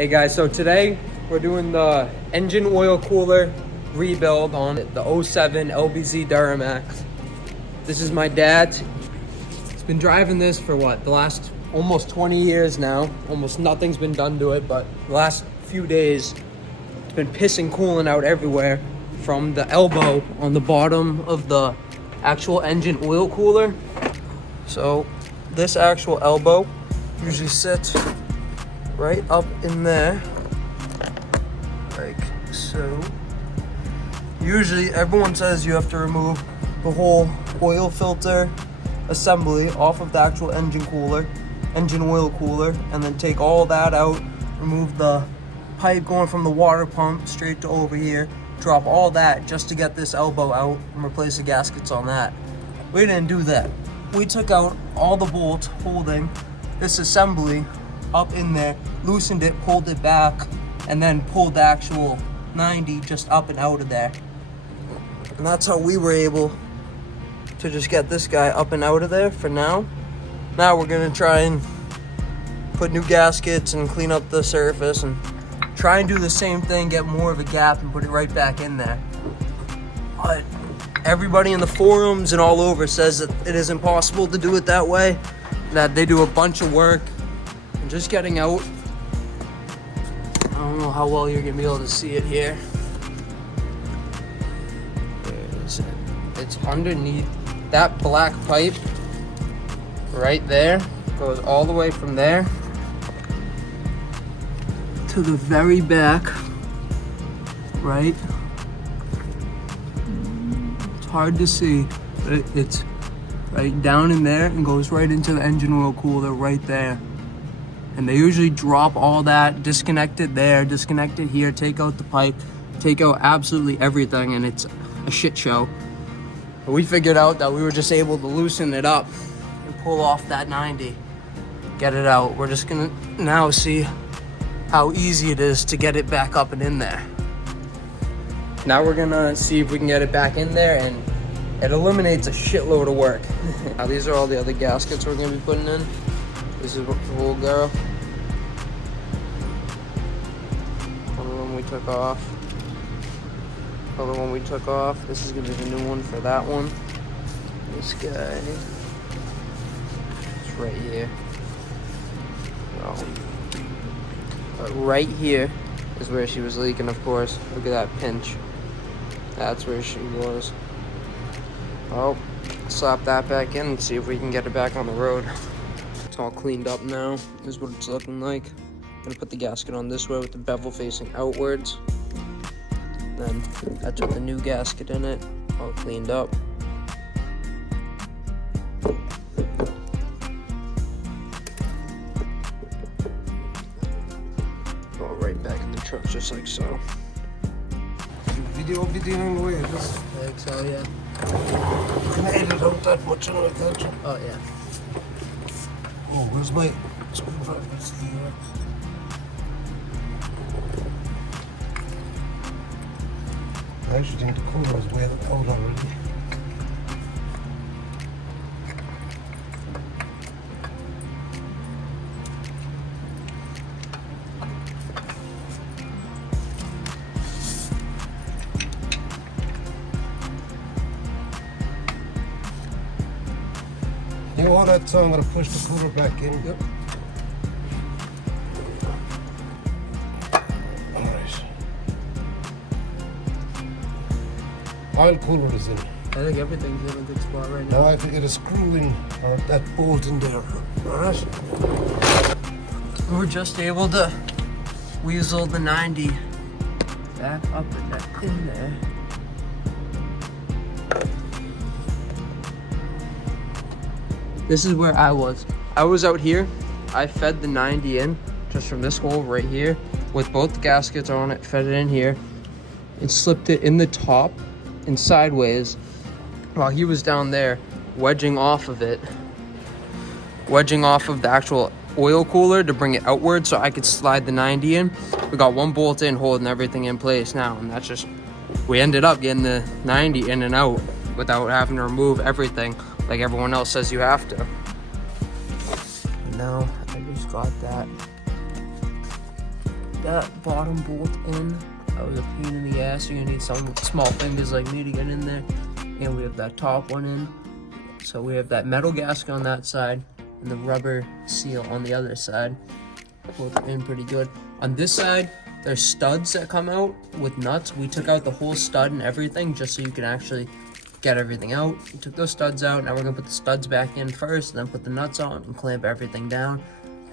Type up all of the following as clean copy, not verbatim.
Hey guys, so today we're doing the engine oil cooler rebuild on the 07 LBZ Duramax. This is my dad's. He's been driving this for what, the last almost 20 years now. Almost nothing's been done to it, but the last few days it's been pissing coolant out everywhere from the elbow on the bottom of the actual engine oil cooler. So this actual elbow usually sits right up in there, like so. Usually everyone says you have to remove the whole oil filter assembly off of the actual engine oil cooler, and then take all that out, remove the pipe going from the water pump straight to over here, drop all that just to get this elbow out and replace the gaskets on that. We didn't do that. We took out all the bolts holding this assembly up in there, loosened it, pulled it back, and then pulled the actual 90 just up and out of there. And that's how we were able to just get this guy up and out of there for now. Now we're gonna try and put new gaskets and clean up the surface and try and do the same thing, get more of a gap and put it right back in there. But everybody in the forums and all over says that it is impossible to do it that way, that they do a bunch of work. And just getting out, I don't know how well you're gonna be able to see it here. Where is it? It's underneath that black pipe right there. Goes all the way from there to the very back, right? It's hard to see, but it's right down in there and goes right into the engine oil cooler right there. And they usually drop all that, disconnect it there, disconnect it here, take out the pipe, take out absolutely everything, and it's a shit show. But we figured out that we were just able to loosen it up and pull off that 90, get it out. We're just gonna now see how easy it is to get it back up and in there. Now we're gonna see if we can get it back in there, and it eliminates a shitload of work. Now these are all the other gaskets we're gonna be putting in. This is the whole girl. Other one we took off. Other one we took off. This is gonna be the new one for that one. This guy. It's right here. Oh. But right here is where she was leaking, of course. Look at that pinch. That's where she was. Oh, slap that back in and see if we can get it back on the road. It's all cleaned up now. This is what it's looking like. I'm gonna put the gasket on this way with the bevel facing outwards. Then I took the new gasket in it, all cleaned up. Go right back in the truck just like so. Video on the way, I guess. I think so, yeah. Can I edit out that much like that? Oh, yeah. Oh, where's my screwdriver? I actually think the cooler is way out already. You know that, so I'm going to push the cooler back in. Yep. Alright. Oil cooler is in. I think everything's in a good spot right now. Now I have to get a screw in, or that bolt in there. Alright. We're just able to weasel the 90 back up and in there. This is where I was. I was out here. I fed the 90 in just from this hole right here with both the gaskets on it, fed it in here and slipped it in the top and sideways while he was down there wedging off of it, wedging off of the actual oil cooler to bring it outward so I could slide the 90 in. We got one bolt in holding everything in place now, and that's just, we ended up getting the 90 in and out without having to remove everything like everyone else says you have to. And now I just got that that bottom bolt in. That was a pain in the ass. You're gonna need some small fingers like me to get in there. And we have that top one in. So we have that metal gasket on that side and the rubber seal on the other side. Both are in pretty good. On this side, there's studs that come out with nuts. We took out the whole stud and everything just so you can actually get everything out. We took those studs out. Now we're gonna put the studs back in first, then put the nuts on and clamp everything down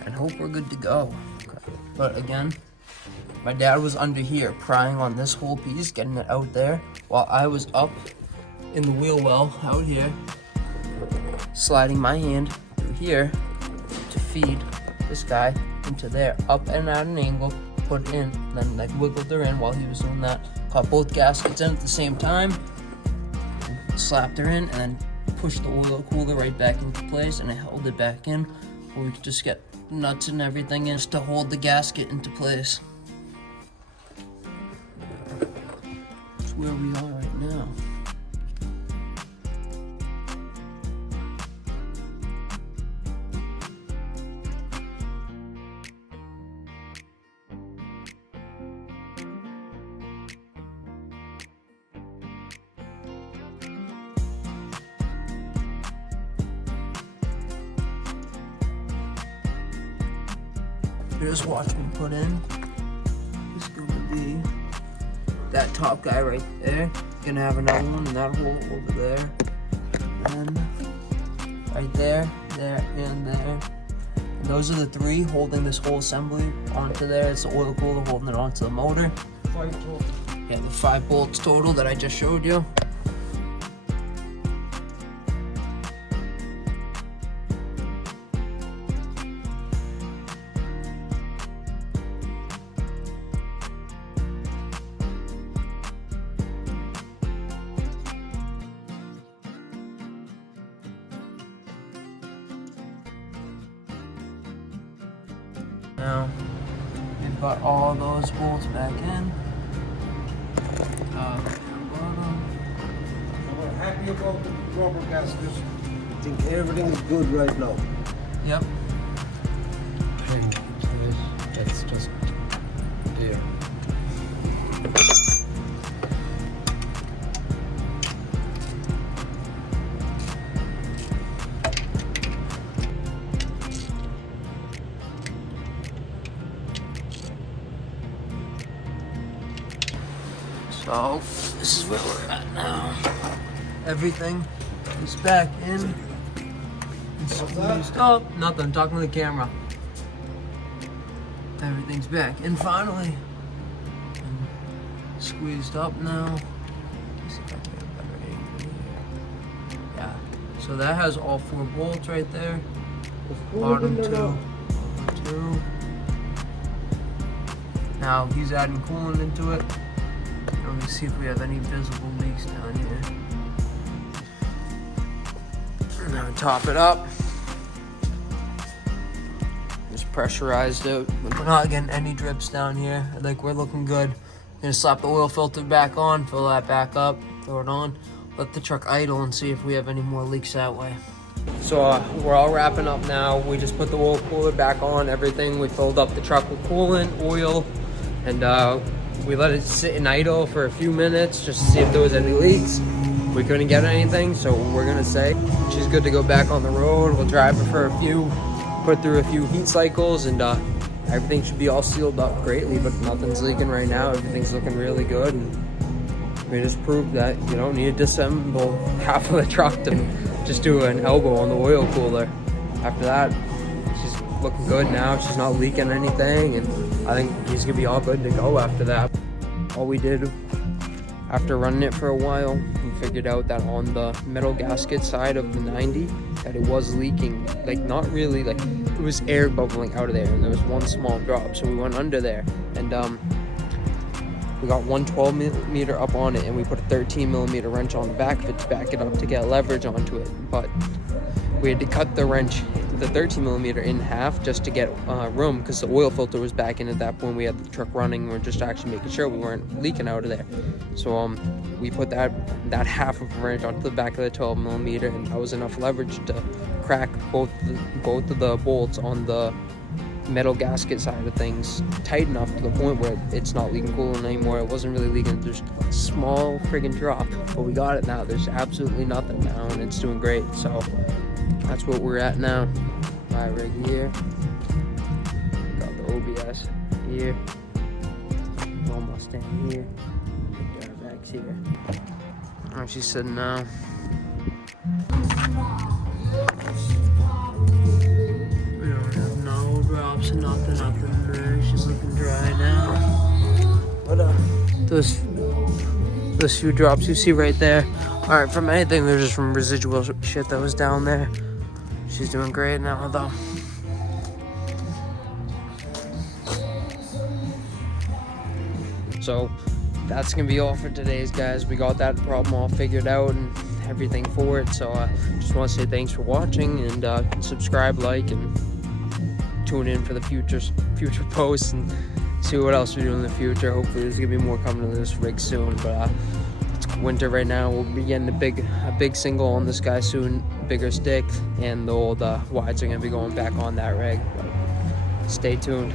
and hope we're good to go. Okay. But again, my dad was under here prying on this whole piece, getting it out there, while I was up in the wheel well out here, sliding my hand through here to feed this guy into there, up and at an angle, put it in, then like wiggled her in while he was doing that. Caught both gaskets in at the same time, slapped her in, and then pushed the oil cooler right back into place, and I held it back in where we could just get nuts and everything in just to hold the gasket into place. That's where we are right now. Just watch me put in. It's gonna be that top guy right there. Gonna have another one in that hole over there. And right there, there, and there. And those are the three holding this whole assembly onto there. It's the oil cooler holding it onto the motor. 5 total. Yeah, the 5 bolts total that I just showed you. Now, we've got all those bolts back in. We're happy about the rubber gaskets. I think everything is good right now. Yep. It's just there. So, this is where we're at now. Everything is back in. It's squeezed up. Nothing, talking to the camera. Everything's back in finally. And squeezed up now. Let's see if I can get a better angle here. Yeah, so that has all 4 bolts right there. Bottom 2. Now he's adding coolant into it. Let me see if we have any visible leaks down here. Now top it up. Just pressurized it. We're not getting any drips down here. I think we're looking good. Gonna slap the oil filter back on, fill that back up, throw it on, let the truck idle and see if we have any more leaks that way. So we're all wrapping up now. We just put the oil cooler back on, everything. We filled up the truck with coolant, oil, and we let it sit and idle for a few minutes just to see if there was any leaks. We couldn't get anything, so we're gonna say she's good to go back on the road. We'll drive her for a few, put through a few heat cycles, and everything should be all sealed up greatly, but nothing's leaking right now. Everything's looking really good, and we just proved that you don't need to disassemble half of the truck to just do an elbow on the oil cooler. After that, she's looking good now. She's not leaking anything, and I think he's gonna be all good to go after that. All we did after running it for a while, we figured out that on the metal gasket side of the 90 that it was leaking, like not really, like it was air bubbling out of there, and there was one small drop. So we went under there and we got one 12 millimeter up on it, and we put a 13 millimeter wrench on the back of it to back it up to get leverage onto it. But we had to cut the wrench, the 13 millimeter, in half just to get room, because the oil filter was back in at that point. We had the truck running. We're just actually making sure we weren't leaking out of there. So we put that half of a wrench onto the back of the 12 millimeter, and that was enough leverage to crack both of the bolts on the metal gasket side of things tight enough to the point where it's not leaking coolant anymore. It wasn't really leaking. There's a small friggin' drop, but we got it now. There's absolutely nothing now, and it's doing great. So that's what we're at now. My rig here. Got the OBS here. Almost in here. Duramax here. Where she's sitting now. We don't have no drops, nothing up in there. She's looking dry now. What those few drops you see right there aren't from anything. They're just from residual shit that was down there. She's doing great now though. So that's gonna be all for today's, guys. We got that problem all figured out and everything for it. So just want to say thanks for watching, and subscribe, like, and tune in for the future posts and see what else we do in the future. Hopefully there's gonna be more coming to this rig soon, but it's winter right now. We'll be getting a big single on this guy soon, bigger stick, and the old wides are gonna be going back on that rig. But stay tuned.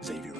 Xavier